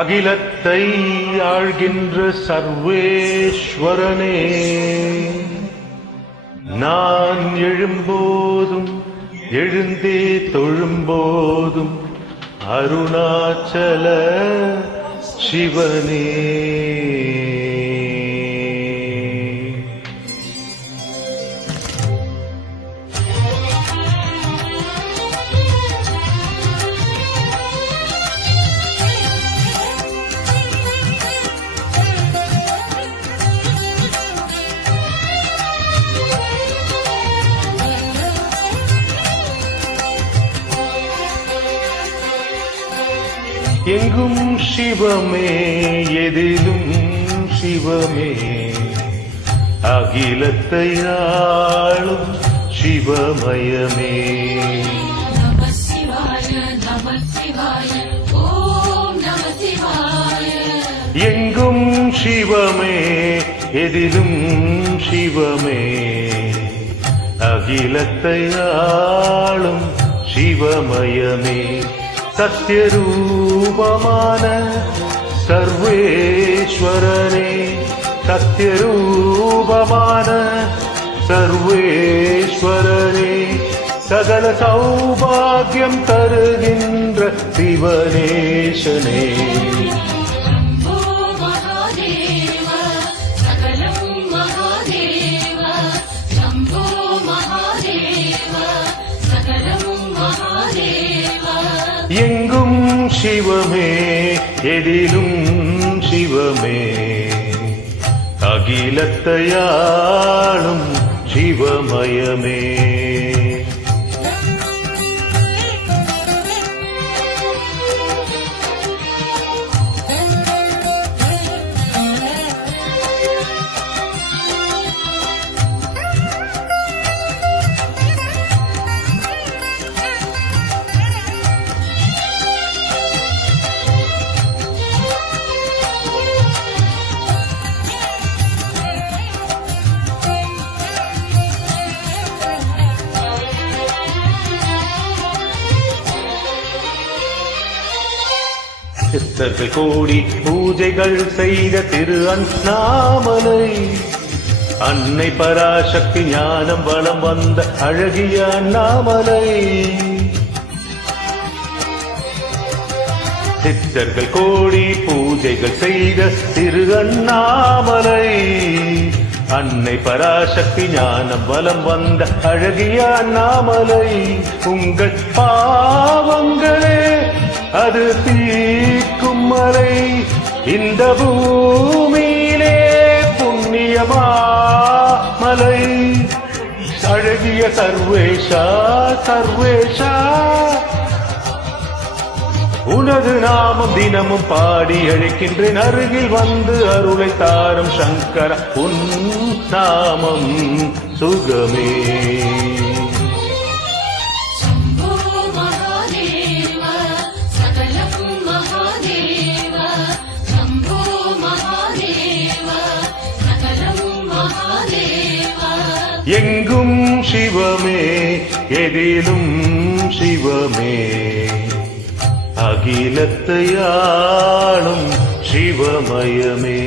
அகிலத்தை ஆழ்கின்ற சர்வேஸ்வரனே, நான் எழும்போதும் எழுந்தே தொழும்போதும் அருணாச்சல சிவனே. எங்கும் சிவமே, எதிலும் சிவமே, அகிலத்தை ஆளும் சிவமயமே. நம சிவாய நம சிவாய ஓம் நம சிவாய. எங்கும் சிவமே, எதிலும் சிவமே, அகிலத்தை ஆளும் சிவமயமே. சத்யரூபமான சர்வேஸ்வரனே, சத்யரூபமான சர்வேஸ்வரனே, சகல சௌபாகியம் தருகின்ற சிவனேசனே. சம்போ மகாதேவ சகலம் மகாதேவ, சம்போ மகாதேவ சகலம் மகாதேவ. எங்கும் சிவமே, எதிலும் சிவமே, அகிலத்தையாளும் சிவமயமே. சித்தர்கள் கோடி பூஜைகள் செய்த திரு அண்ணாமலை, அன்னை பராசக்தி ஞானம் வளம் வந்த அழகிய அண்ணாமலை. சித்தர்கள் கோடி பூஜைகள் செய்த திரு அண்ணாமலை, அன்னை பராசக்தி ஞானம் வலம் வந்த அழகிய அண்ணாமலை. உங்கள் பாவங்களே அது தீர்க்கும் மலை, இந்த பூமியிலே புண்ணியமா மலை. அழகிய சர்வேஷா சர்வேஷா, உனது நாமம் தினமும் பாடி அழைக்கின்றேன், அருகில் வந்து அருளை தாரும் சங்கர, உன் நாமம் சுகமே. சம்போ மகாதேவ சகலம் மகாதேவ, சம்போ மகாதேவ சகலம் மகாதேவ. எங்கும் சிவமே, எதிலும் சிவமே, அகிலத்தையாளும் சிவமயமே.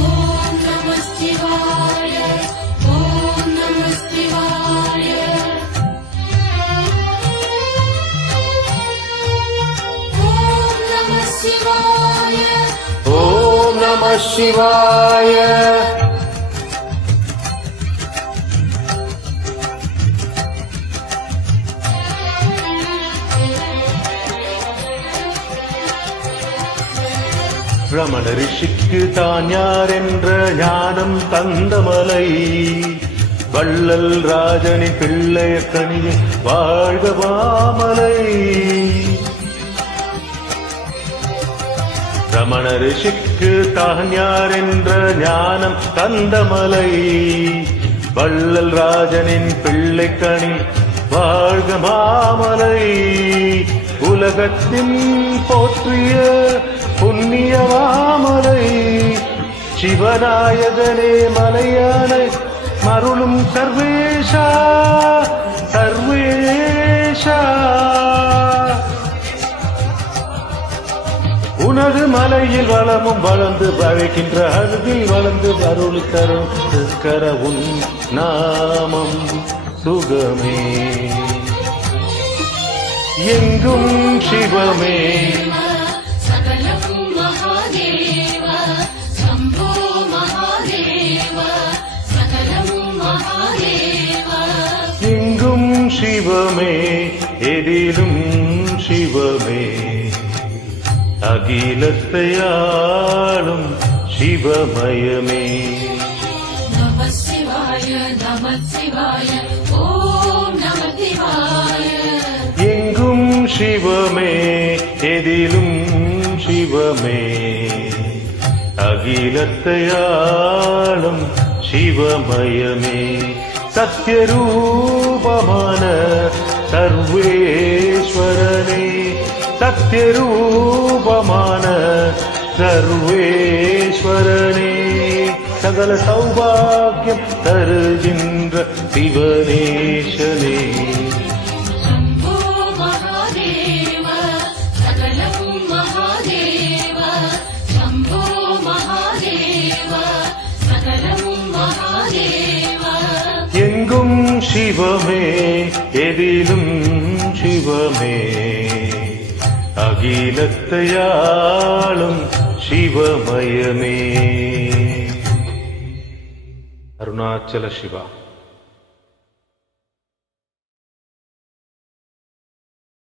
ஓம் நம சிவாய ஓம் நம சிவாய. ஓம் நம சிவாய ஓம் நம சிவாய. ரமண ரிஷிக்கு தான் யார் என்ற ஞானம் தந்தமலை, வள்ளல் ராஜனின் பிள்ளைய கனியை வாழ்க மாமலை. ரமண ரிஷிக்கு தான் யார் என்ற ஞானம் தந்தமலை, வள்ளல் ராஜனின் பிள்ளை கனி வாழ்க மாமலை. உலகத்தின் போற்றிய புண்ணிய மாமலை, சிவநாயகனே மலையானை மருளும் சர்வேஷா சர்வேஷா. மலையில் வளமும் வளர்ந்து வழிக்கின்ற அருகில் வளர்ந்து அருள் தரும் கர உன் நாமம் சுகமே எங்கும் சிவமே सकलं महादेव शम्भो महादेव सकलं महादेव எங்கும் சிவமே எதிலும் சிவமே அகிலத்தையாளும் சிவமயமே नमः शिवाय ॐ नमः शिवाय எங்கும் சிவமே எதிலும் சிவமே அகிலத்தையாளும் சிவமயமே சத்யரூபமான சர்வேஸ்வரனே சத்யரூபமான சர்வேஸ்வரனே சகல சௌபாக்கியம் தருகின்ற சிவனேசனே शम्भो महादेव सकलं महादेव शम्भो महादेव सकलं महादेव எங்கும் சிவமே எதிலும் சிவமே அகிலத்தையாளும் சிவமயமே அருணாச்சல சிவா.